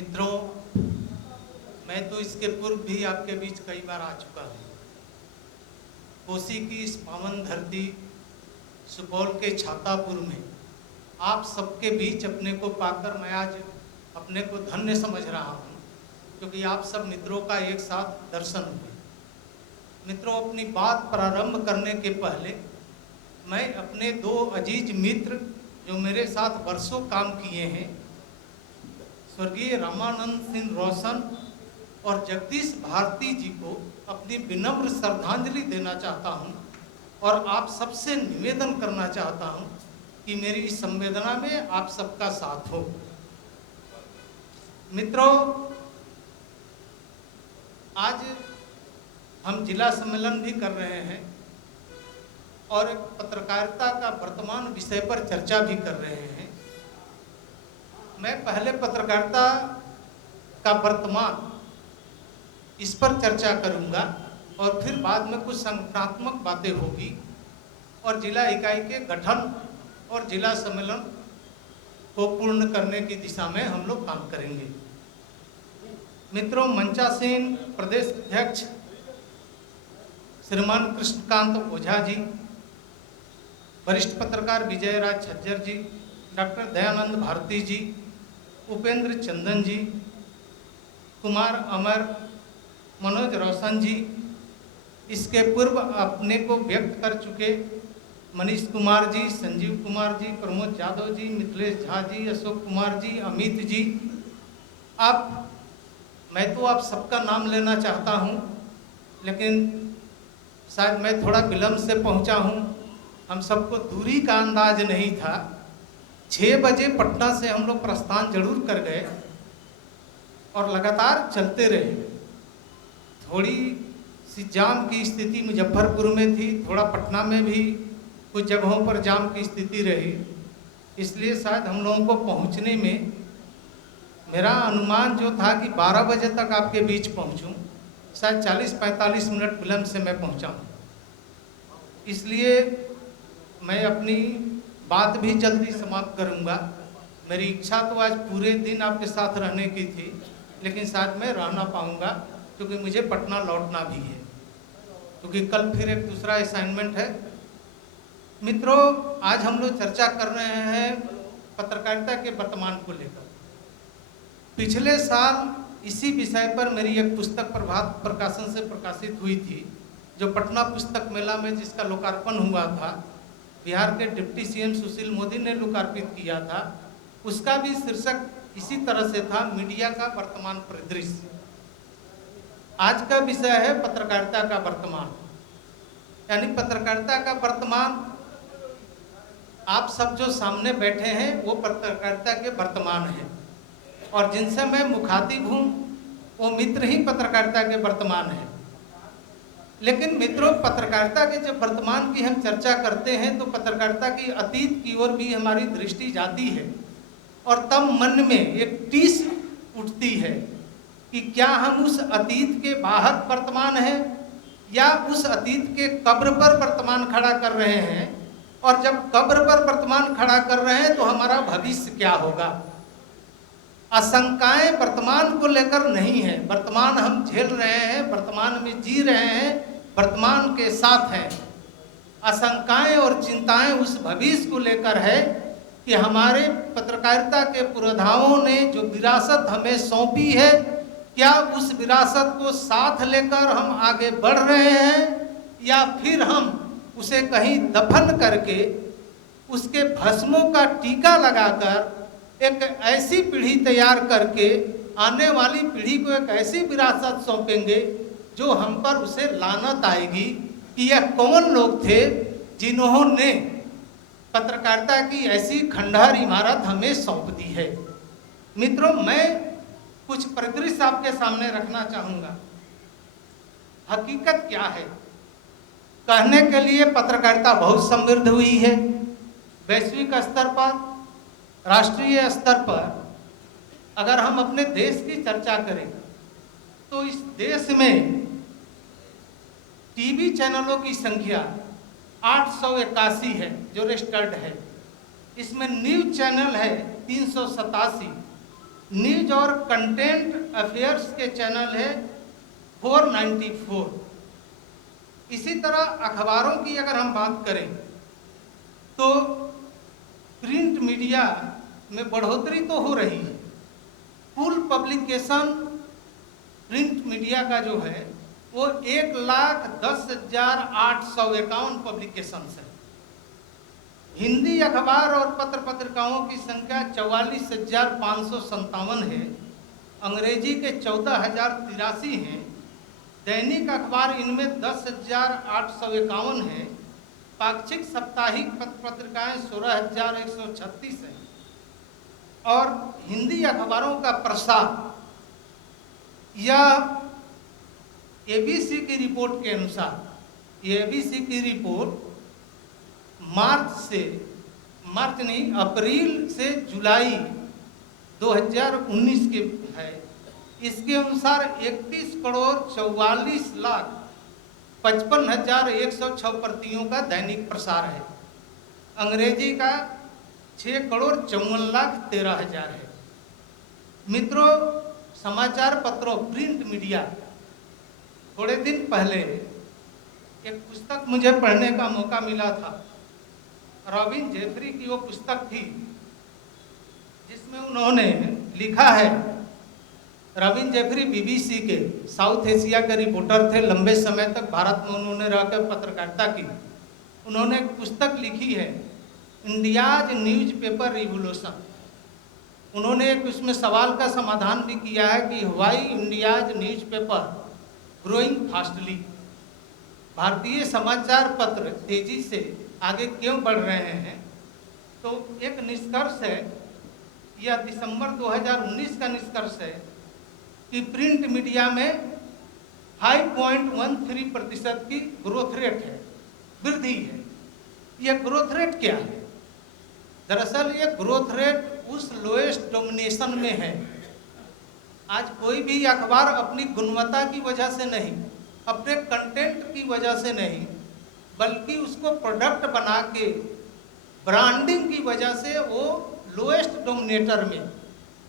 मित्रों, मैं तो इसके पूर्व भी आपके बीच कई बार आ चुका हूँ। कोसी की इस पावन धरती सुपौल के छातापुर में आप सबके बीच अपने को पाकर मैं आज अपने को धन्य समझ रहा हूँ, क्योंकि आप सब मित्रों का एक साथ दर्शन हुए। मित्रों, अपनी बात प्रारंभ करने के पहले मैं अपने दो अजीज मित्र जो मेरे साथ वर्षों काम किए हैं, स्वर्गीय रामानंद सिंह रोशन और जगदीश भारती जी को अपनी विनम्र श्रद्धांजलि देना चाहता हूं और आप सबसे निवेदन करना चाहता हूं कि मेरी इस संवेदना में आप सबका साथ हो। मित्रों, आज हम जिला सम्मेलन भी कर रहे हैं और पत्रकारिता का वर्तमान विषय पर चर्चा भी कर रहे हैं। मैं पहले पत्रकारिता का वर्तमान इस पर चर्चा करूंगा और फिर बाद में कुछ संगठनात्मक बातें होगी और जिला इकाई के गठन और जिला सम्मेलन को पूर्ण करने की दिशा में हम लोग काम करेंगे। मित्रों, मंचासीन प्रदेश अध्यक्ष श्रीमान कृष्णकांत ओझा जी, वरिष्ठ पत्रकार विजय राज छज्जर जी, डॉक्टर दयानंद भारती जी, उपेंद्र चंदन जी, कुमार अमर, मनोज रोशन जी, इसके पूर्व अपने को व्यक्त कर चुके मनीष कुमार जी, संजीव कुमार जी, प्रमोद यादव जी, मिथिलेश झा जी, अशोक कुमार जी, अमित जी। मैं तो आप सबका नाम लेना चाहता हूं, लेकिन शायद मैं थोड़ा विलंब से पहुंचा हूं। हम सबको दूरी का अंदाज नहीं था। 6 बजे पटना से हम लोग प्रस्थान जरूर कर गए और लगातार चलते रहे। थोड़ी सी जाम की स्थिति मुजफ्फरपुर में थी, थोड़ा पटना में भी कुछ जगहों पर जाम की स्थिति रही, इसलिए शायद हम लोगों को पहुंचने में मेरा अनुमान जो था कि 12 बजे तक आपके बीच पहुंचूं, शायद 40-45 मिनट विलंब से मैं पहुंचा हूं। इसलिए मैं अपनी बात भी जल्दी समाप्त करूंगा। मेरी इच्छा तो आज पूरे दिन आपके साथ रहने की थी, लेकिन शायद मैं रह ना पाऊंगा क्योंकि मुझे पटना लौटना भी है, क्योंकि कल फिर एक दूसरा असाइनमेंट है। मित्रों, आज हम लोग चर्चा कर रहे हैं पत्रकारिता के वर्तमान को लेकर। पिछले साल इसी विषय पर मेरी एक पुस्तक प्रभात प्रकाशन से प्रकाशित हुई थी, जो पटना पुस्तक मेला में जिसका लोकार्पण हुआ था, बिहार के डिप्टी सीएम सुशील मोदी ने लोकार्पित किया था। उसका भी शीर्षक इसी तरह से था, मीडिया का वर्तमान परिदृश्य। आज का विषय है पत्रकारिता का वर्तमान, यानी पत्रकारिता का वर्तमान। आप सब जो सामने बैठे हैं वो पत्रकारिता के वर्तमान हैं और जिनसे मैं मुखातिब हूँ वो मित्र ही पत्रकारिता के वर्तमान हैं। लेकिन मित्रों, पत्रकारिता के जब वर्तमान की हम चर्चा करते हैं तो पत्रकारिता की अतीत की ओर भी हमारी दृष्टि जाती है और तब मन में एक टीस उठती है कि क्या हम उस अतीत के बाहर वर्तमान हैं या उस अतीत के कब्र पर वर्तमान खड़ा कर रहे हैं, और जब कब्र पर वर्तमान खड़ा कर रहे हैं तो हमारा भविष्य क्या होगा। आशंकाएं वर्तमान को लेकर नहीं है, वर्तमान हम झेल रहे हैं, वर्तमान में जी रहे हैं, वर्तमान के साथ हैं। आशंकाएं और चिंताएं उस भविष्य को लेकर है कि हमारे पत्रकारिता के पुरोधाओं ने जो विरासत हमें सौंपी है, क्या उस विरासत को साथ लेकर हम आगे बढ़ रहे हैं या फिर हम उसे कहीं दफन करके उसके भस्मों का टीका लगाकर एक ऐसी पीढ़ी तैयार करके आने वाली पीढ़ी को एक ऐसी विरासत सौंपेंगे जो हम पर उसे लानत आएगी कि यह कौन लोग थे जिन्होंने पत्रकारिता की ऐसी खंडहर इमारत हमें सौंप दी है। मित्रों, मैं कुछ परिदृश्य आपके सामने रखना चाहूंगा। हकीकत क्या है? कहने के लिए पत्रकारिता बहुत समृद्ध हुई है। वैश्विक स्तर पर, राष्ट्रीय स्तर पर अगर हम अपने देश की चर्चा करें तो इस देश में टीवी चैनलों की संख्या 881 है जो रजिस्टर्ड है। इसमें न्यूज चैनल है 387, न्यूज और कंटेंट अफेयर्स के चैनल है 494। इसी तरह अखबारों की अगर हम बात करें तो प्रिंट मीडिया में बढ़ोतरी तो हो रही है। कुल पब्लिकेशन प्रिंट मीडिया का जो है वो 1,10,851 पब्लिकेशन है। हिंदी अखबार और पत्र पत्रिकाओं की संख्या 44,557 है। अंग्रेजी के 14,083 हैं। दैनिक अखबार इनमें 10,851 है। पाक्षिक साप्ताहिक पत्र पत्रिकाएं 16,136 हैं। और हिंदी अखबारों का प्रसार या एबीसी की रिपोर्ट के अनुसार, एबीसी की रिपोर्ट अप्रैल से जुलाई 2019 के है। इसके अनुसार 31,44,55,106 प्रतियों का दैनिक प्रसार है। अंग्रेजी का 6,54,13,000 है। मित्रों, समाचार पत्रों प्रिंट मीडिया, थोड़े दिन पहले एक पुस्तक मुझे पढ़ने का मौका मिला था। रॉबिन जेफरी की वो पुस्तक थी जिसमें उन्होंने लिखा है। रॉबिन जेफरी बीबीसी के साउथ एशिया के रिपोर्टर थे। लंबे समय तक भारत में उन्होंने रहकर पत्रकारिता की। उन्होंने एक पुस्तक लिखी है, इंडियाज न्यूज़पेपर रिवोल्यूशन। उन्होंने एक उसमें सवाल का समाधान भी किया है कि why India's newspaper growing fastly, भारतीय समाचार पत्र तेजी से आगे क्यों बढ़ रहे हैं। तो एक निष्कर्ष है, यह दिसंबर 2019 का निष्कर्ष है कि प्रिंट मीडिया में 5.13% की ग्रोथ रेट है, वृद्धि है। यह ग्रोथ रेट क्या है? दरअसल यह ग्रोथ रेट उस लोएस्ट डोमिनेशन में है। आज कोई भी अखबार अपनी गुणवत्ता की वजह से नहीं, अपने कंटेंट की वजह से नहीं, बल्कि उसको प्रोडक्ट बना के ब्रांडिंग की वजह से वो लोएस्ट डोमिनेटर में,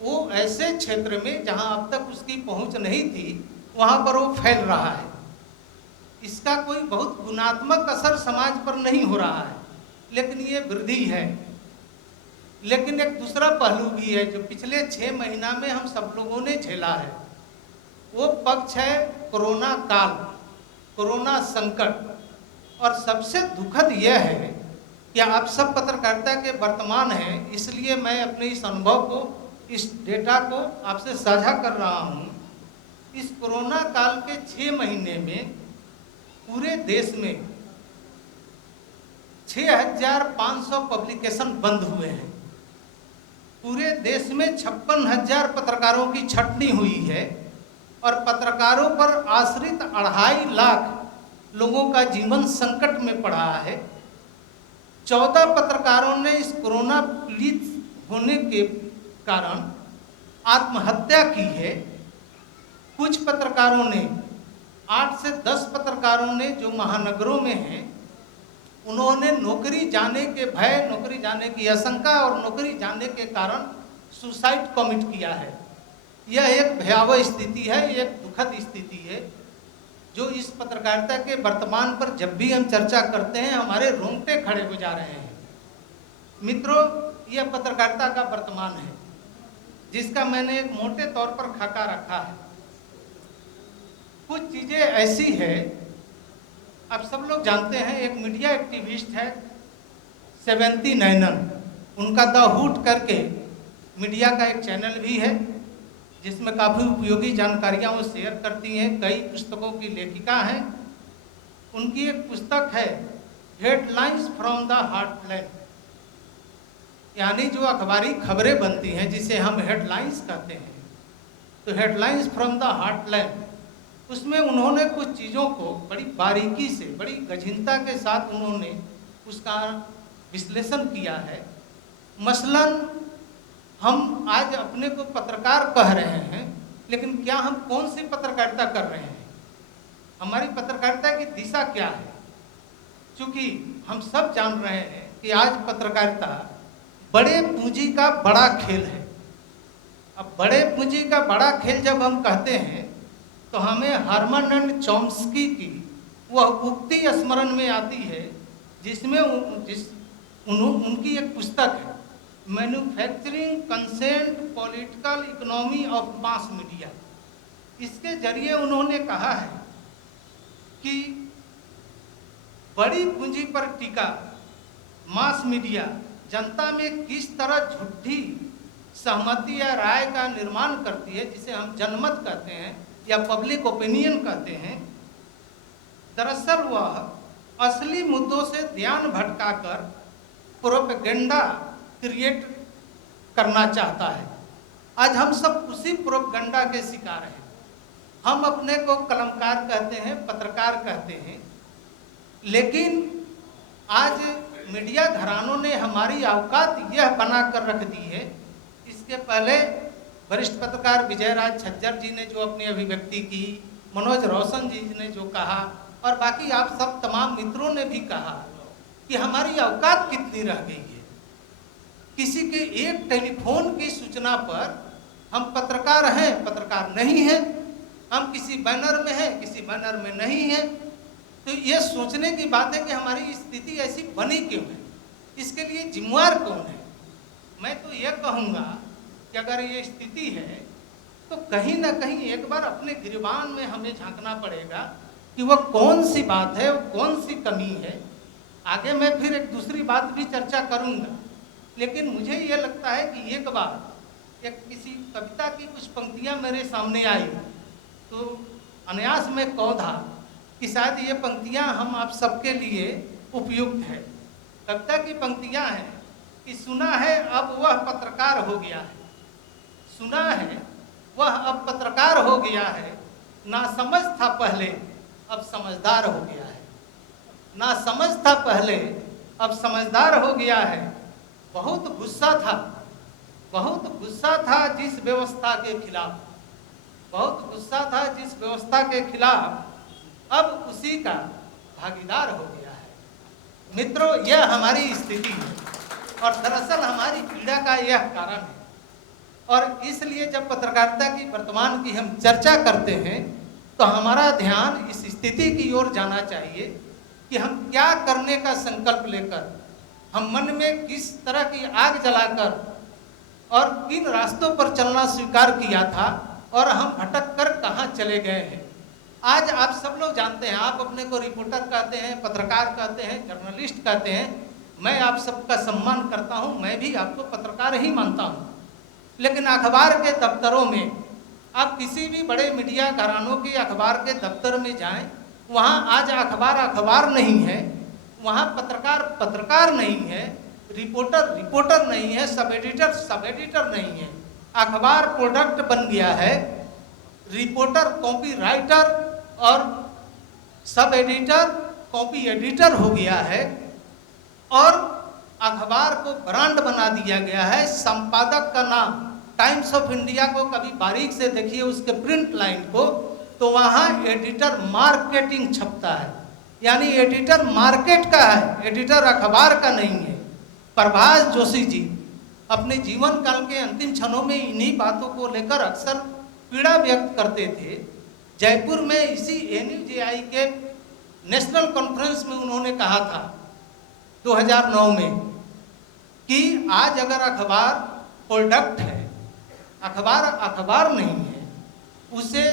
वो ऐसे क्षेत्र में जहां अब तक उसकी पहुंच नहीं थी, वहां पर वो फैल रहा है। इसका कोई बहुत गुणात्मक असर समाज पर नहीं हो रहा है, लेकिन ये वृद्धि है। लेकिन एक दूसरा पहलू भी है जो पिछले 6 महीना में हम सब लोगों ने झेला है। वो पक्ष है कोरोना काल, कोरोना संकट। और सबसे दुखद यह है कि आप सब पत्रकारिता के वर्तमान हैं, इसलिए मैं अपने इस अनुभव को, इस डेटा को आपसे साझा कर रहा हूँ। इस कोरोना काल के 6 महीने में पूरे देश में 6,500 पब्लिकेशन बंद हुए हैं। पूरे देश में 56,000 पत्रकारों की छटनी हुई है और पत्रकारों पर आश्रित 2.5 लाख लोगों का जीवन संकट में पड़ा है। 14 पत्रकारों ने इस कोरोना पीड़ित होने के कारण आत्महत्या की है। कुछ पत्रकारों ने, 8 से 10 पत्रकारों ने जो महानगरों में हैं, उन्होंने नौकरी जाने के भय, नौकरी जाने की आशंका और नौकरी जाने के कारण सुसाइड कमिट किया है। यह एक भयावह स्थिति है, एक दुखद स्थिति है जो इस पत्रकारिता के वर्तमान पर जब भी हम चर्चा करते हैं हमारे रोंगटे खड़े हो जा रहे हैं। मित्रों, यह पत्रकारिता का वर्तमान है जिसका मैंने एक मोटे तौर पर खाका रखा है। कुछ चीज़ें ऐसी है, आप सब लोग जानते हैं, एक मीडिया एक्टिविस्ट है सेवेंती नैनन, उनका द हुट करके मीडिया का एक चैनल भी है जिसमें काफ़ी उपयोगी जानकारियाँ वो शेयर करती हैं। कई पुस्तकों की लेखिका हैं। उनकी एक पुस्तक है हेडलाइंस फ्रॉम द हार्टलैंड, यानी जो अखबारी खबरें बनती हैं जिसे हम हेडलाइंस कहते हैं, तो हेडलाइंस फ्रॉम द हार्टलैंड, उसमें उन्होंने कुछ चीज़ों को बड़ी बारीकी से, बड़ी गहनता के साथ उन्होंने उसका विश्लेषण किया है। मसलन हम आज अपने को पत्रकार कह रहे हैं, लेकिन क्या हम कौन सी पत्रकारिता कर रहे हैं? हमारी पत्रकारिता की दिशा क्या है? क्योंकि हम सब जान रहे हैं कि आज पत्रकारिता बड़े पूंजी का बड़ा खेल है। अब बड़े पूंजी का बड़ा खेल जब हम कहते हैं तो हमें हर्मन चॉम्स्की की वह उक्ति स्मरण में आती है, जिसमें उनकी एक पुस्तक है, manufacturing consent political economy of mass media. इसके जरिए उन्होंने कहा है कि बड़ी पूंजी पर टिका मास मीडिया जनता में किस तरह झूठी सहमति या राय का निर्माण करती है, जिसे हम जनमत कहते हैं या पब्लिक ओपिनियन कहते हैं। दरअसल वह असली मुद्दों से ध्यान भटकाकर प्रोपेगेंडा क्रिएट करना चाहता है। आज हम सब उसी प्रोपेगेंडा के शिकार हैं। हम अपने को कलमकार कहते हैं, पत्रकार कहते हैं, लेकिन आज मीडिया घरानों ने हमारी औकात यह बना कर रख दी है। इसके पहले वरिष्ठ पत्रकार विजयराज छज्जर जी ने जो अपनी अभिव्यक्ति की, मनोज रोशन जी ने जो कहा, और बाकी आप सब तमाम मित्रों ने भी कहा कि हमारी औकात कितनी रह गई है। किसी के एक टेलीफोन की सूचना पर हम पत्रकार हैं, पत्रकार नहीं हैं, हम किसी बैनर में हैं, किसी बैनर में नहीं हैं। तो ये सोचने की बात है कि हमारी स्थिति ऐसी बनी क्यों है, इसके लिए जिम्मेवार कौन है। मैं तो ये कहूँगा कि अगर ये स्थिति है तो कहीं ना कहीं एक बार अपने गिरबान में हमें झांकना पड़ेगा कि वह कौन सी बात है, वह कौन सी कमी है। आगे मैं फिर एक दूसरी बात भी चर्चा करूँगा, लेकिन मुझे ये लगता है कि एक बार एक किसी कविता की कुछ पंक्तियाँ मेरे सामने आई तो अनायास में कौधा कि शायद ये पंक्तियाँ हम आप सबके लिए उपयुक्त है। कविता की पंक्तियाँ हैं कि सुना है अब वह पत्रकार हो गया है, सुना है वह अब पत्रकार हो गया है, ना समझ था पहले अब समझदार हो गया है, ना समझ था पहले अब समझदार हो गया है। बहुत गुस्सा था, बहुत गुस्सा था जिस व्यवस्था के खिलाफ, बहुत गुस्सा था जिस व्यवस्था के खिलाफ, अब उसी का भागीदार हो गया है। मित्रों, यह हमारी स्थिति है और दरअसल हमारी पीड़ा का यह कारण है। और इसलिए जब पत्रकारिता की वर्तमान की हम चर्चा करते हैं तो हमारा ध्यान इस स्थिति की ओर जाना चाहिए कि हम क्या करने का संकल्प लेकर, हम मन में किस तरह की आग जलाकर और किन रास्तों पर चलना स्वीकार किया था और हम भटक कर कहाँ चले गए हैं। आज आप सब लोग जानते हैं, आप अपने को रिपोर्टर कहते हैं, पत्रकार कहते हैं, जर्नलिस्ट कहते हैं। मैं आप सबका सम्मान करता हूं, मैं भी आपको पत्रकार ही मानता हूं। लेकिन अखबार के दफ्तरों में, आप किसी भी बड़े मीडिया घरानों के अखबार के दफ्तर में जाएं, वहां आज अखबार अखबार नहीं है, वहां पत्रकार पत्रकार नहीं है, रिपोर्टर रिपोर्टर नहीं है, सब एडिटर नहीं है। अखबार प्रोडक्ट बन गया है, रिपोर्टर कॉपी राइटर और सब एडिटर कॉपी एडिटर हो गया है, और अखबार को ब्रांड बना दिया गया है। संपादक का नाम, टाइम्स ऑफ इंडिया को कभी बारीक से देखिए उसके प्रिंट लाइन को, तो वहाँ एडिटर मार्केटिंग छपता है, यानी एडिटर मार्केट का है, एडिटर अखबार का नहीं है। प्रभाष जोशी जी अपने जीवन काल के अंतिम क्षणों में इन्हीं बातों को लेकर अक्सर पीड़ा व्यक्त करते थे। जयपुर में इसी NUJI के नेशनल कॉन्फ्रेंस में उन्होंने कहा था 2009 में कि आज अगर अखबार प्रोडक्ट है, अखबार अखबार नहीं है, उसे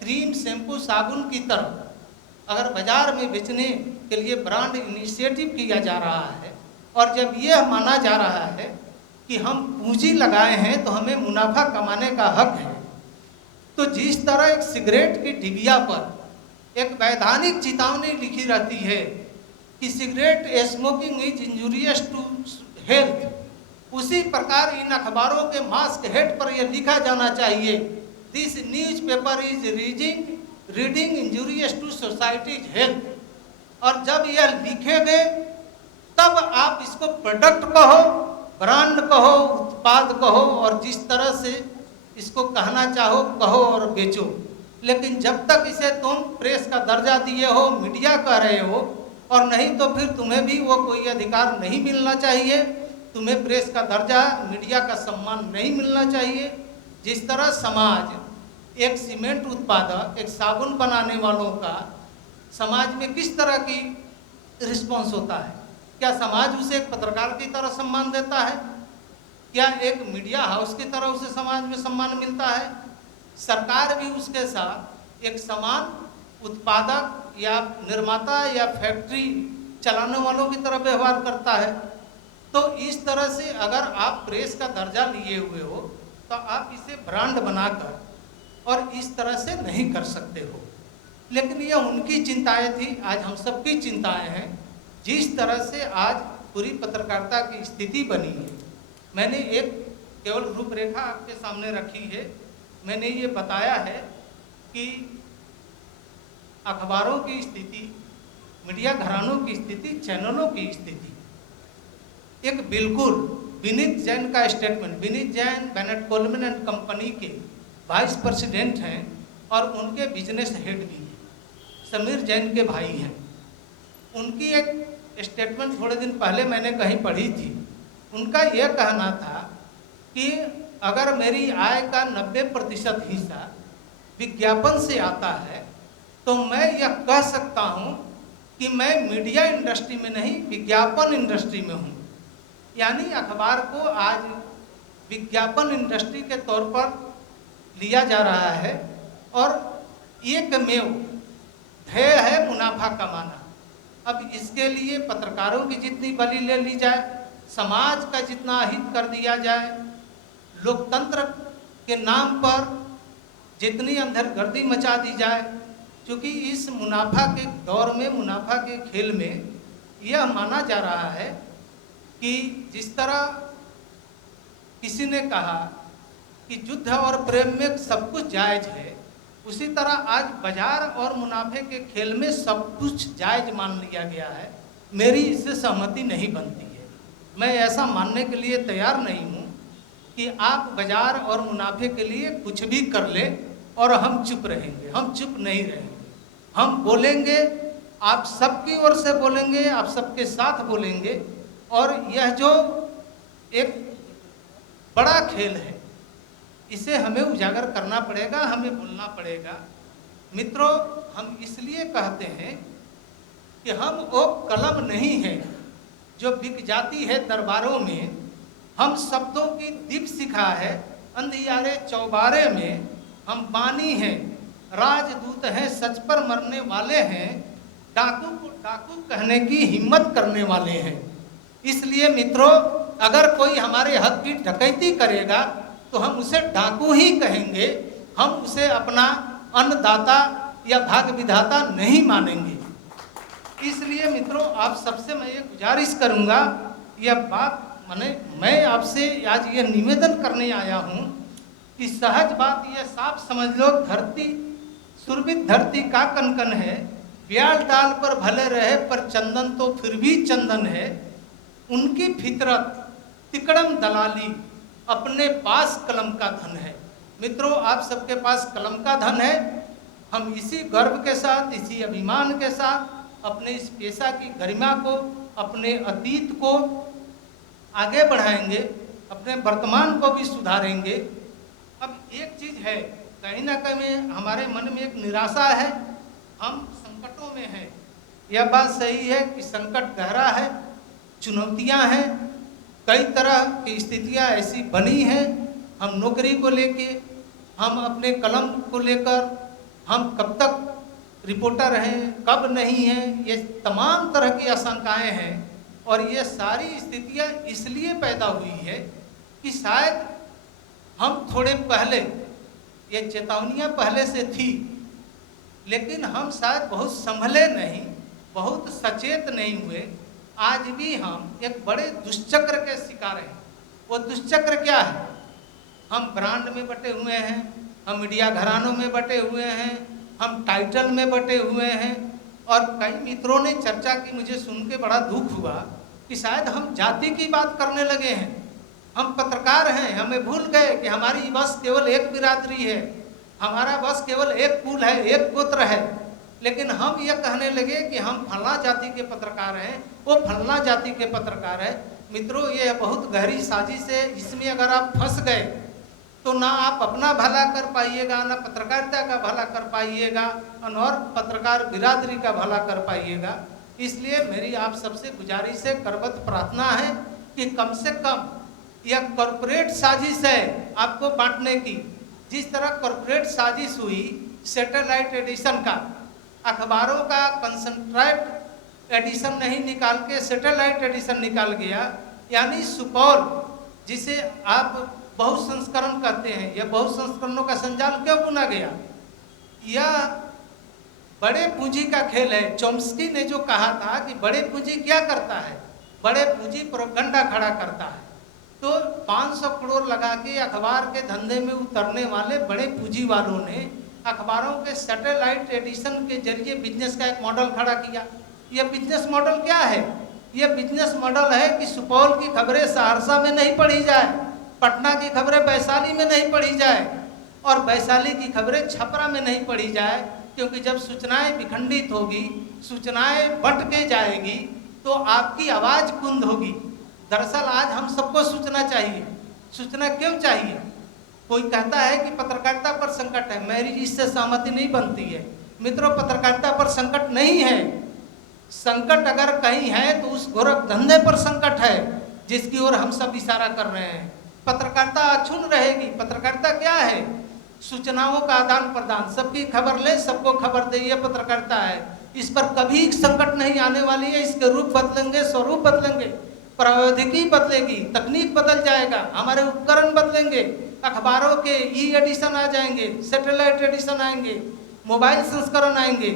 क्रीम शैम्पू साबुन की तरह अगर बाजार में बेचने के लिए ब्रांड इनिशिएटिव किया जा रहा है, और जब यह माना जा रहा है कि हम पूंजी लगाए हैं तो हमें मुनाफा कमाने का हक है, तो जिस तरह एक सिगरेट की डिबिया पर एक वैधानिक चेतावनी लिखी रहती है कि cigarette smoking is injurious to health, उसी प्रकार इन अखबारों के मास्क हेड पर यह लिखा जाना चाहिए, this news paper is reading injurious to society's health. और जब यह लिखेंगे तब आप इसको प्रोडक्ट कहो, ब्रांड कहो, उत्पाद कहो, और जिस तरह से इसको कहना चाहो कहो और बेचो। लेकिन जब तक इसे तुम प्रेस का दर्जा दिए हो, मीडिया कह रहे हो, और नहीं तो फिर तुम्हें भी वो कोई अधिकार नहीं मिलना चाहिए, तुम्हें प्रेस का दर्जा, मीडिया का सम्मान नहीं मिलना चाहिए। जिस तरह समाज एक सीमेंट उत्पादक, एक साबुन बनाने वालों का समाज में किस तरह की रिस्पॉन्स होता है, क्या समाज उसे एक पत्रकार की तरह सम्मान देता है? क्या एक मीडिया हाउस की तरह उसे समाज में सम्मान मिलता है? सरकार भी उसके साथ एक समान उत्पादक या निर्माता या फैक्ट्री चलाने वालों की तरह व्यवहार करता है। तो इस तरह से अगर आप प्रेस का दर्जा लिए हुए हो तो आप इसे ब्रांड बनाकर और इस तरह से नहीं कर सकते हो। लेकिन ये उनकी चिंताएं थी, आज हम सबकी चिंताएं हैं। जिस तरह से आज पूरी पत्रकारिता की स्थिति बनी है, मैंने एक केवल रूपरेखा आपके सामने रखी है। मैंने ये बताया है कि अखबारों की स्थिति, मीडिया घरानों की स्थिति, चैनलों की स्थिति, एक बिल्कुल विनीत जैन का statement. Vineet Jain Bennett Coleman and company के वाइस प्रेसिडेंट हैं और उनके बिजनेस हेड भी हैं, समीर जैन के भाई हैं। उनकी एक स्टेटमेंट थोड़े दिन पहले मैंने कहीं पढ़ी थी। उनका यह कहना था कि अगर मेरी आय का 90% हिस्सा विज्ञापन से आता है तो मैं यह कह सकता हूँ कि मैं मीडिया इंडस्ट्री में नहीं, विज्ञापन इंडस्ट्री में हूँ। यानी अखबार को आज विज्ञापन इंडस्ट्री के तौर पर लिया जा रहा है और एकमेव ध्येय है मुनाफा कमाना। अब इसके लिए पत्रकारों की जितनी बलि ले ली जाए, समाज का जितना हित कर दिया जाए, लोकतंत्र के नाम पर जितनी अंधरगर्दी मचा दी जाए, क्योंकि इस मुनाफा के दौर में, मुनाफा के खेल में यह माना जा रहा है कि जिस तरह किसी ने कहा कि युद्ध और प्रेम में सब कुछ जायज है, उसी तरह आज बाजार और मुनाफे के खेल में सब कुछ जायज मान लिया गया है। मेरी इससे सहमति नहीं बनती है। मैं ऐसा मानने के लिए तैयार नहीं हूँ कि आप बाजार और मुनाफे के लिए कुछ भी कर ले और हम चुप रहेंगे। हम चुप नहीं रहेंगे, हम बोलेंगे, आप सबकी ओर से बोलेंगे, आप सबके साथ बोलेंगे। और यह जो एक बड़ा खेल है, इसे हमें उजागर करना पड़ेगा, हमें बोलना पड़ेगा। मित्रों, हम इसलिए कहते हैं कि हम वो कलम नहीं है जो बिक जाती है दरबारों में। हम शब्दों की दीपशिखा है अंधियारे चौबारे में। हम बानी हैं, राजदूत हैं, सच पर मरने वाले हैं, डाकू को डाकू कहने की हिम्मत करने वाले हैं। इसलिए मित्रों, अगर कोई हमारे हक की डकैती करेगा तो हम उसे डाकू ही कहेंगे, हम उसे अपना अन्नदाता या भाग विधाता नहीं मानेंगे। इसलिए मित्रों, आप सबसे मैं ये गुजारिश करूंगा, यह बात मैं आपसे आज ये निवेदन करने आया हूँ कि सहज बात ये साफ समझ लो, धरती सुरभित धरती का कनकन है, ब्याल डाल पर भले रहे पर चंदन तो फिर भी चंदन है। उनकी फितरत तिकड़म दलाली, अपने पास कलम का धन है। मित्रों, आप सबके पास कलम का धन है। हम इसी गर्व के साथ, इसी अभिमान के साथ अपने इस पेशा की गरिमा को, अपने अतीत को आगे बढ़ाएंगे, अपने वर्तमान को भी सुधारेंगे। अब एक चीज़ है, कहीं ना कहीं हमारे मन में एक निराशा है, हम संकटों में हैं। यह बात सही है कि संकट गहरा है, चुनौतियां हैं, कई तरह की स्थितियां ऐसी बनी हैं। हम नौकरी को लेके, हम अपने कलम को लेकर, हम कब तक रिपोर्टर हैं, कब नहीं हैं, ये तमाम तरह की आशंकाएं हैं। और ये सारी स्थितियां इसलिए पैदा हुई है कि शायद हम थोड़े पहले, ये चेतावनियां पहले से थी, लेकिन हम शायद बहुत संभले नहीं, बहुत सचेत नहीं हुए। आज भी हम एक बड़े दुष्चक्र के शिकार हैं। वो दुष्चक्र क्या है? हम ब्रांड में बटे हुए हैं, हम मीडिया घरानों में बटे हुए हैं, हम टाइटल में बटे हुए हैं। और कई मित्रों ने चर्चा की, मुझे सुन के बड़ा दुख हुआ कि शायद हम जाति की बात करने लगे हैं। हम पत्रकार हैं, हमें भूल गए कि हमारी बस केवल एक बिरादरी है, हमारा बस केवल एक कुल है, एक गोत्र है। लेकिन हम ये कहने लगे कि हम फलना जाति के पत्रकार हैं, वो फलना जाति के पत्रकार है। मित्रों, ये बहुत गहरी साजिश है। इसमें अगर आप फंस गए तो ना आप अपना भला कर पाइएगा, ना पत्रकारिता का भला कर पाइएगा, और पत्रकार बिरादरी का भला कर पाइएगा। इसलिए मेरी आप सबसे गुजारिश है, करबद्ध प्रार्थना है कि कम से कम यह कॉरपोरेट साजिश है आपको बांटने की। जिस तरह कॉरपोरेट साजिश हुई सैटेलाइट एडिशन का, अखबारों का कंसंट्रेट एडिशन नहीं निकाल के सैटेलाइट एडिशन निकाल गया, यानी सुपौल जिसे आप बहुसंस्करण कहते हैं, यह बहुसंस्करणों का संजाल क्यों बुना गया? यह बड़े पूंजी का खेल है। चॉम्स्की ने जो कहा था कि बड़े पूंजी क्या करता है, बड़े पूंजी प्रोपगंडा खड़ा करता है। तो 500 करोड़ लगा के अखबार के धंधे में उतरने वाले बड़े पूंजी वालों ने अखबारों के सैटेलाइट एडिशन के जरिए बिजनेस का एक मॉडल खड़ा किया। यह बिजनेस मॉडल क्या है? यह बिजनेस मॉडल है कि सुपौल की खबरें सहरसा में नहीं पढ़ी जाए, पटना की खबरें वैशाली में नहीं पढ़ी जाए, और वैशाली की खबरें छपरा में नहीं पढ़ी जाए, क्योंकि जब सूचनाएं विखंडित होगी, सूचनाएं बंट के जाएगी, तो आपकी आवाज़ कुंद होगी। दरअसल आज हम सबको सूचना चाहिए। सूचना क्यों चाहिए? कोई कहता है कि पत्रकारिता पर संकट है, मेरी इससे सहमति नहीं बनती है। मित्रों, पत्रकारिता पर संकट नहीं है। संकट अगर कहीं है तो उस गोरख धंधे पर संकट है जिसकी ओर हम सब इशारा कर रहे हैं। पत्रकारिता अक्षुण रहेगी। पत्रकारिता क्या है? सूचनाओं का आदान प्रदान, सबकी खबर ले, सबको खबर दे, ये पत्रकारिता है। इस पर कभी संकट नहीं आने वाली है। इसके रूप बदलेंगे, स्वरूप बदलेंगे, प्रौद्योगिकी बदलेगी, तकनीक बदल जाएगा, हमारे उपकरण बदलेंगे, अखबारों के ई एडिशन आ जाएंगे, सैटेलाइट एडिशन आएंगे, मोबाइल संस्करण आएंगे,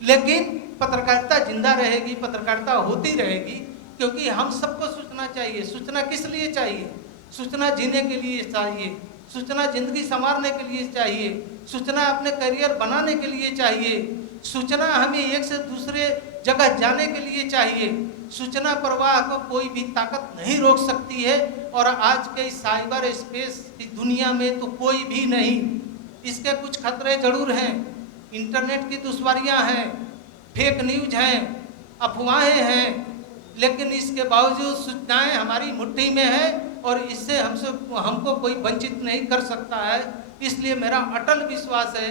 लेकिन पत्रकारिता जिंदा रहेगी, पत्रकारिता होती रहेगी, क्योंकि हम सबको सूचना चाहिए। सूचना किस लिए चाहिए? सूचना जीने के लिए चाहिए, सूचना जिंदगी संवारने के लिए चाहिए, सूचना अपने करियर बनाने के लिए चाहिए, सूचना हमें एक से दूसरे जगह जाने के लिए चाहिए। सूचना प्रवाह को कोई भी ताकत नहीं रोक सकती है, और आज के साइबर स्पेस की दुनिया में तो कोई भी नहीं। इसके कुछ खतरे जरूर हैं। इंटरनेट की दुश्वारियां हैं, फेक न्यूज हैं, अफवाहें हैं, लेकिन इसके बावजूद सूचनाएं हमारी मुट्ठी में है, और इससे हमको कोई वंचित नहीं कर सकता है। इसलिए मेरा अटल विश्वास है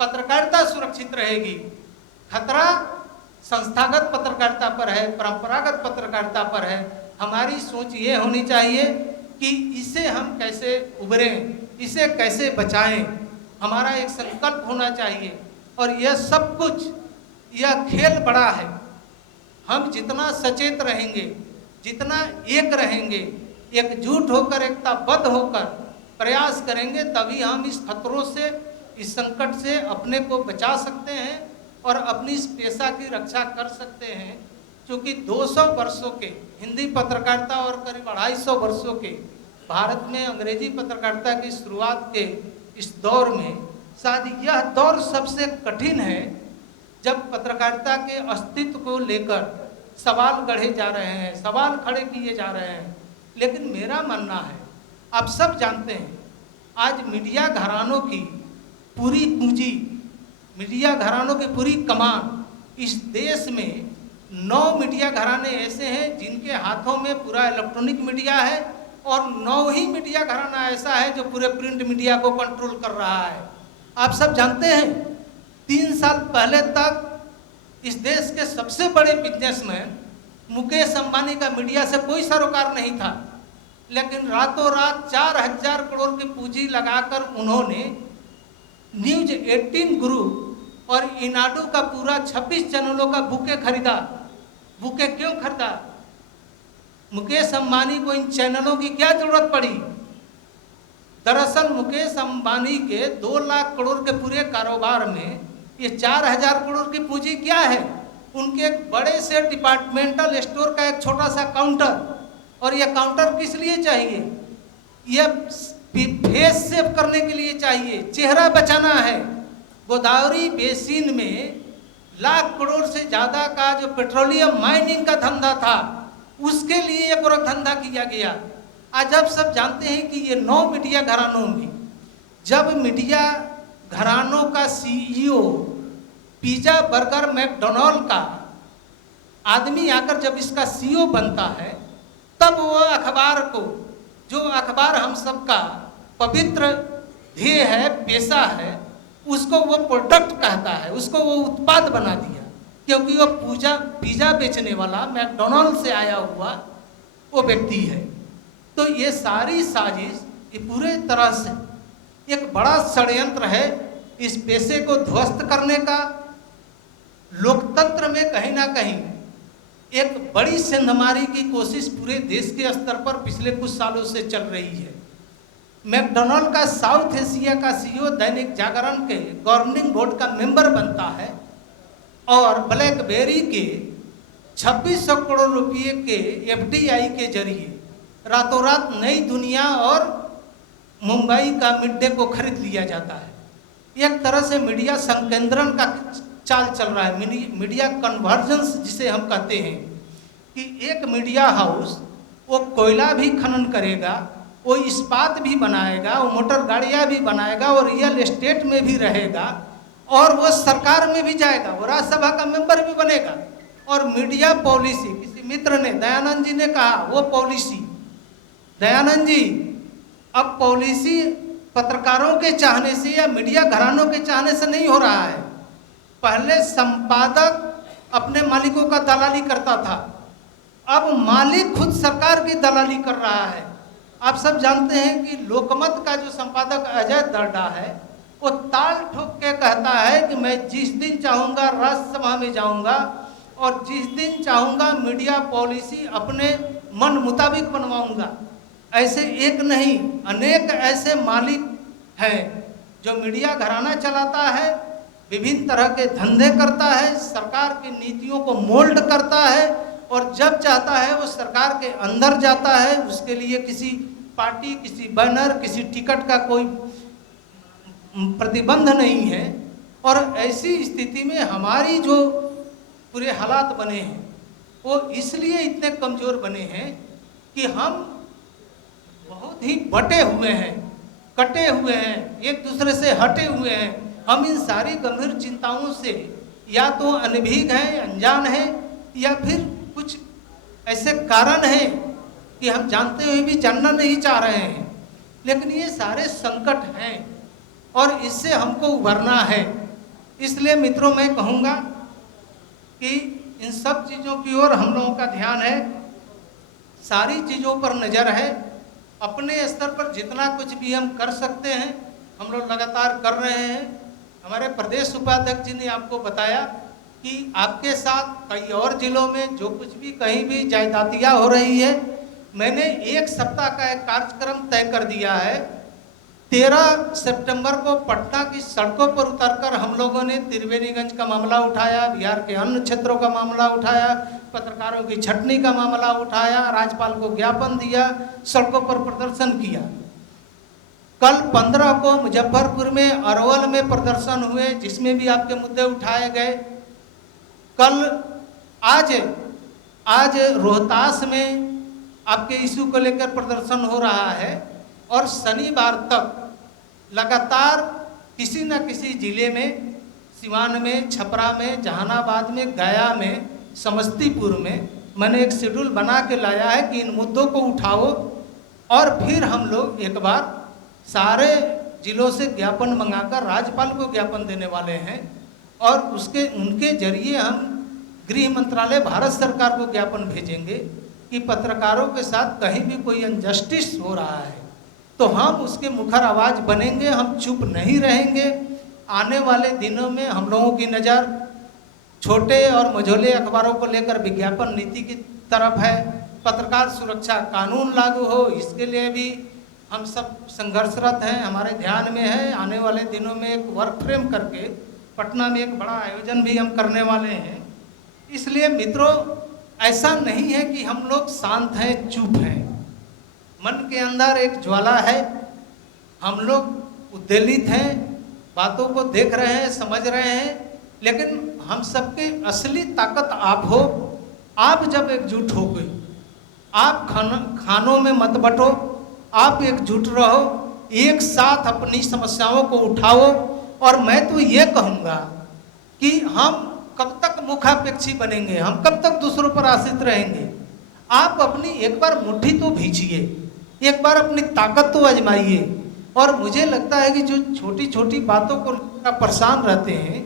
पत्रकारिता सुरक्षित रहेगी। खतरा संस्थागत पत्रकारिता पर है, परंपरागत पत्रकारिता पर है। हमारी सोच ये होनी चाहिए कि इसे हम कैसे उभरें, इसे कैसे बचाएं। हमारा एक संकल्प होना चाहिए, और यह सब कुछ, यह खेल बड़ा है। हम जितना सचेत रहेंगे, जितना एक रहेंगे, एकजुट होकर, एकताबद्ध होकर प्रयास करेंगे, तभी हम इस खतरों से, इस संकट से अपने को बचा सकते हैं और अपनी इस पेशा की रक्षा कर सकते हैं। क्योंकि 200 वर्षों के हिंदी पत्रकारिता और करीब 250 वर्षों के भारत में अंग्रेजी पत्रकारिता की शुरुआत के इस दौर में शायद यह दौर सबसे कठिन है, जब पत्रकारिता के अस्तित्व को लेकर सवाल गढ़े जा रहे हैं, सवाल खड़े किए जा रहे हैं। लेकिन मेरा मानना है, आप सब जानते हैं, आज मीडिया घरानों की पूरी पूंजी, मीडिया घरानों की पूरी कमान, इस देश में 9 मीडिया घराने ऐसे हैं जिनके हाथों में पूरा इलेक्ट्रॉनिक मीडिया है, और 9 ही मीडिया घराना ऐसा है जो पूरे प्रिंट मीडिया को कंट्रोल कर रहा है। आप सब जानते हैं, 3 साल पहले तक इस देश के सबसे बड़े बिजनेसमैन मुकेश अंबानी का मीडिया से कोई सरोकार नहीं था, लेकिन रातों रात 4000 करोड़ की पूंजी लगाकर उन्होंने न्यूज 18 ग्रुप और इनाडू का पूरा 26 चैनलों का बुके खरीदा। बुके क्यों खरीदा? मुकेश अंबानी को इन चैनलों की क्या जरूरत पड़ी? दरअसल मुकेश अंबानी के 2 लाख करोड़ के पूरे कारोबार में ये 4000 करोड़ की पूंजी क्या है? उनके एक बड़े से डिपार्टमेंटल स्टोर का एक छोटा सा काउंटर, और यह काउंटर किस लिए चाहिए? यह फेस सेव करने के लिए चाहिए, चेहरा बचाना है। गोदावरी बेसिन में लाख करोड़ से ज़्यादा का जो पेट्रोलियम माइनिंग का धंधा था, उसके लिए एक और धंधा किया गया। आज आप सब जानते हैं कि ये 9 मीडिया घरानों में, जब मीडिया घरानों का सीईओ पिज्जा बर्गर मैकडोनाल्ड का आदमी आकर जब इसका सीईओ बनता है, तब वो अखबार को, जो अखबार हम सबका पवित्र ध्येय है, पेशा है, उसको वो प्रोडक्ट कहता है, उसको वो उत्पाद बना दिया, क्योंकि वो पिज़्ज़ा बेचने वाला मैकडोनाल्ड से आया हुआ वो व्यक्ति है। तो ये सारी साजिश, ये पूरे तरह से एक बड़ा षड्यंत्र है इस पेशे को ध्वस्त करने का। लोकतंत्र में कहीं ना कहीं एक बड़ी सेंधमारी की कोशिश पूरे देश के स्तर पर पिछले कुछ सालों से चल रही है। मैकडोनाल्ड का साउथ एशिया का सीईओ दैनिक जागरण के गवर्निंग बोर्ड का मेंबर बनता है और ब्लैकबेरी के 2600 करोड़ रुपए के एफडीआई के जरिए रातों रात नई दुनिया और मुंबई का मिड डे को खरीद लिया जाता है। एक तरह से मीडिया संकेंद्रण का चाल चल रहा है, मीडिया कन्वर्जेंस जिसे हम कहते हैं, कि एक मीडिया हाउस वो कोयला भी खनन करेगा, वो इस्पात भी बनाएगा, वो मोटर गाड़ियाँ भी बनाएगा, वो रियल एस्टेट में भी रहेगा और वो सरकार में भी जाएगा, वो राज्यसभा का मेंबर भी बनेगा। और मीडिया पॉलिसी, किसी मित्र ने, दयानंद जी ने कहा वो पॉलिसी, दयानंद जी अब पॉलिसी पत्रकारों के चाहने से या मीडिया घरानों के चाहने से नहीं हो रहा है। पहले संपादक अपने मालिकों का दलाली करता था, अब मालिक खुद सरकार की दलाली कर रहा है। आप सब जानते हैं कि लोकमत का जो संपादक अजय दर्डा है वो ताल ठोक के कहता है कि मैं जिस दिन चाहूँगा राज्यसभा में जाऊँगा और जिस दिन चाहूँगा मीडिया पॉलिसी अपने मन मुताबिक बनवाऊँगा। ऐसे एक नहीं, अनेक ऐसे मालिक हैं जो मीडिया घराना चलाता है, विभिन्न तरह के धंधे करता है, सरकार की नीतियों को मोल्ड करता है और जब चाहता है वो सरकार के अंदर जाता है। उसके लिए किसी पार्टी, किसी बैनर, किसी टिकट का कोई प्रतिबंध नहीं है। और ऐसी स्थिति में हमारी जो पूरे हालात बने हैं वो इसलिए इतने कमज़ोर बने हैं कि हम बहुत ही बटे हुए हैं, कटे हुए हैं, एक दूसरे से हटे हुए हैं। हम इन सारी गंभीर चिंताओं से या तो अनभिज्ञ हैं, अनजान हैं, या फिर कुछ ऐसे कारण हैं कि हम जानते हुए भी जानना नहीं चाह रहे हैं। लेकिन ये सारे संकट हैं और इससे हमको उभरना है। इसलिए मित्रों मैं कहूँगा कि इन सब चीज़ों की ओर हम लोगों का ध्यान है, सारी चीज़ों पर नज़र है। अपने स्तर पर जितना कुछ भी हम कर सकते हैं हम लोग लगातार कर रहे हैं। हमारे प्रदेश उपाध्यक्ष जी ने आपको बताया कि आपके साथ कई और जिलों में जो कुछ भी कहीं भी जायदातियाँ हो रही है, मैंने एक सप्ताह का एक कार्यक्रम तय कर दिया है। 13 सितंबर को पटना की सड़कों पर उतरकर हम लोगों ने त्रिवेणीगंज का मामला उठाया, बिहार के अन्य क्षेत्रों का मामला उठाया, पत्रकारों की छटनी का मामला उठाया, राज्यपाल को ज्ञापन दिया, सड़कों पर प्रदर्शन किया। कल 15 को मुजफ्फरपुर में, अरवल में प्रदर्शन हुए जिसमें भी आपके मुद्दे उठाए गए। आज रोहतास में आपके इशू को लेकर प्रदर्शन हो रहा है और शनिवार तक लगातार किसी न किसी जिले में, सिवान में, छपरा में, जहानाबाद में, गया में, समस्तीपुर में मैंने एक शेड्यूल बना के लाया है कि इन मुद्दों को उठाओ और फिर हम लोग एक बार सारे जिलों से ज्ञापन मंगाकर राज्यपाल को ज्ञापन देने वाले हैं और उनके जरिए हम गृह मंत्रालय भारत सरकार को ज्ञापन भेजेंगे कि पत्रकारों के साथ कहीं भी कोई अनजस्टिस हो रहा है तो हम उसके मुखर आवाज़ बनेंगे, हम चुप नहीं रहेंगे। आने वाले दिनों में हम लोगों की नज़र छोटे और मझोले अखबारों को लेकर विज्ञापन नीति की तरफ है। पत्रकार सुरक्षा कानून लागू हो, इसके लिए भी हम सब संघर्षरत हैं, हमारे ध्यान में है। आने वाले दिनों में एक वर्क फ्रेम करके पटना में एक बड़ा आयोजन भी हम करने वाले हैं। इसलिए मित्रों, ऐसा नहीं है कि हम लोग शांत हैं, चुप हैं। मन के अंदर एक ज्वाला है, हम लोग उद्वेलित हैं, बातों को देख रहे हैं, समझ रहे हैं। लेकिन हम सबकी असली ताकत आप हो। आप जब एकजुट हो गए, आप खानों में मत बटो, आप एकजुट रहो, एक साथ अपनी समस्याओं को उठाओ। और मैं तो ये कहूँगा कि हम कब तक मुखापेक्षी बनेंगे, हम कब तक दूसरों पर आश्रित रहेंगे। आप अपनी एक बार मुट्ठी तो भींचिए, एक बार अपनी ताकत तो आजमाइए। और मुझे लगता है कि जो छोटी छोटी बातों को लेकर आप परेशान रहते हैं,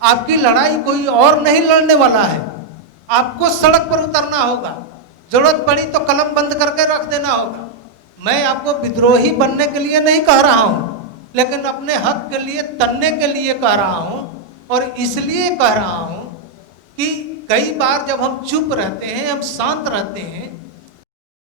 आपकी लड़ाई कोई और नहीं लड़ने वाला है, आपको सड़क पर उतरना होगा, जरूरत पड़ी तो कलम बंद करके रख देना होगा। मैं आपको विद्रोही बनने के लिए नहीं कह रहा हूं, लेकिन अपने हक के लिए तनने के लिए कह रहा हूं। और इसलिए कह रहा हूं कि कई बार जब हम चुप रहते हैं, हम शांत रहते हैं,